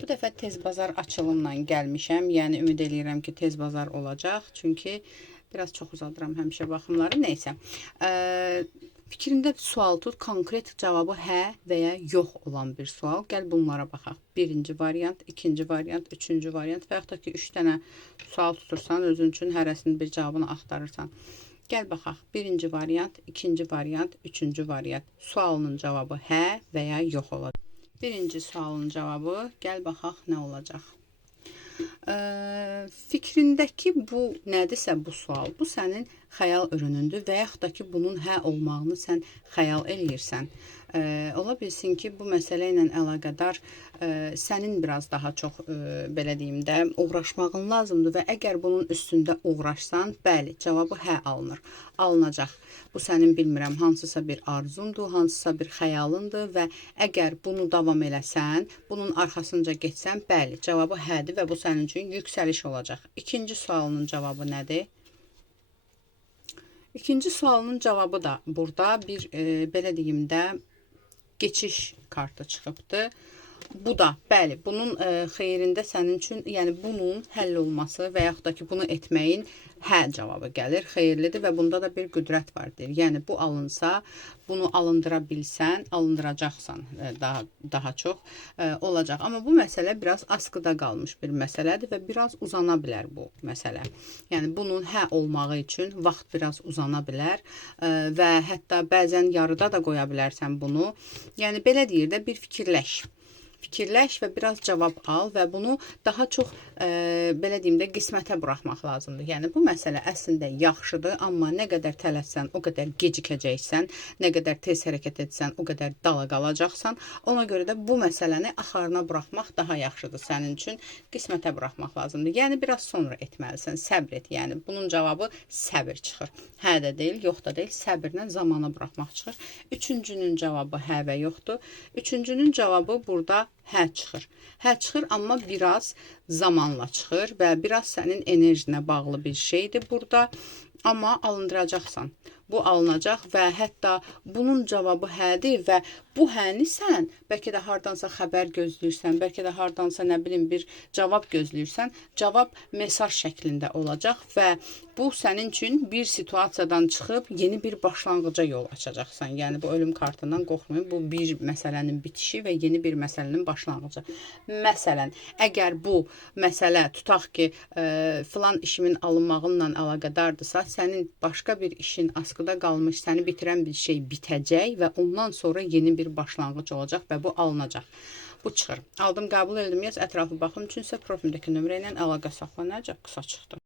Bu dəfə tez bazar açılımla gəlmişəm. Yəni ümid eləyirəm ki, tez bazar olacaq. Çünki biraz çox uzadıram həmişə baxımları. Nəysə. Fikrində sual tut, konkret cavabı hə və ya yox olan bir sual. Gəl bunlara baxaq. Birinci variant, ikinci variant, üçüncü variant və yaxud da ki, 3 dənə sual tutursan, özün üçün hərəsinin bir cavabını axtarırsan. Gəl baxaq. Birinci variant, ikinci variant, üçüncü variant. Sualının cavabı hə və ya yox olacaq. Birinci sualın cavabı, gəl baxaq nə olacaq. Fikrindəki bu nədirsə bu sual, bu sənin xəyal ürünündür və yaxud da ki, bunun hə olmağını sən xəyal eləyirsən. Ola bilsin ki, bu məsələ ilə əlaqədar sənin biraz daha çox, belə deyim də, uğraşmağın lazımdır və əgər bunun üstündə uğraşsan, bəli, cavabı hə alınır, alınacaq. Bu sənin bilmirəm, hansısa bir arzundur, hansısa bir xəyalındır və əgər bunu davam eləsən, bunun arxasınca getsən, bəli, cavabı hədir və bu sənin üçün yüksəliş olacaq. İkinci sualının cavabı nədir? İkinci sualının cavabı da burada bir, belə deyim də, geçiş kartı çıxıbdır. Bu da, bəli, bunun xeyrində sənin üçün, yəni bunun həll olması və yaxud da ki, bunu etməyin hə cavabı gəlir, xeyirlidir və bunda da bir qüdrət vardır. Yəni, bu alınsa, bunu alındıra bilsən, alındıracaqsan daha çox olacaq. Amma bu məsələ biraz askıda qalmış bir məsələdir və biraz uzana bilər bu məsələ. Yəni, bunun hə olmağı üçün vaxt biraz uzana bilər və hətta bəzən yarıda da qoya bilərsən bunu. Yəni, belə deyir də, bir fikirləş. Fikirləş və biraz cavab al və bunu daha çox, belə deyim də, qismətə buraxmaq lazımdır. Yəni, bu məsələ əslində yaxşıdır, amma nə qədər tələssən, o qədər gecikəcəksən, nə qədər tez hərəkət etsən, o qədər dala qalacaqsan. Ona görə də bu məsələni axarına buraxmaq daha yaxşıdır sənin üçün, qismətə buraxmaq lazımdır. Yəni, biraz sonra etməlisən, səbr et. Yəni, bunun cavabı səbir çıxır. Hə də deyil, yox da deyil, səbirlə zamana buraxmaq çıxır. Üçüncünün cavabı hə və yoxdur. Üçüncünün cavabı burada hə çıxır. Hə çıxır, amma biraz zamanla çıxır və biraz sənin enerjinə bağlı bir şeydir burada. Amma alındıracaqsan. Bu alınacaq və hətta bunun cavabı hədir və bu həni sən bəlkə də hardansa xəbər gözləyirsən, bəlkə də hardansa nə bilim bir cavab gözləyirsən, cavab mesaj şəklində olacaq və bu sənin üçün bir situasiyadan çıxıb yeni bir başlanğıca yol açacaqsan. Yəni bu ölüm kartından qorxmayın, bu bir məsələnin bitişi və yeni bir məsələnin başlanğıcı. Məsələn, əgər bu məsələ tutaq ki, filan işimin alınmağınla əlaqədardırsa, sənin başqa bir işin askıda qalmış, səni bitirən bir şey bitəcək və ondan sonra yeni bir başlanğıc olacaq və bu alınacaq. Bu çıxır. Aldım, qəbul edildim, yaz ətrafı baxım üçünsə profilimdəki nömrə ilə əlaqə saxlanacaq, qısa çıxdı.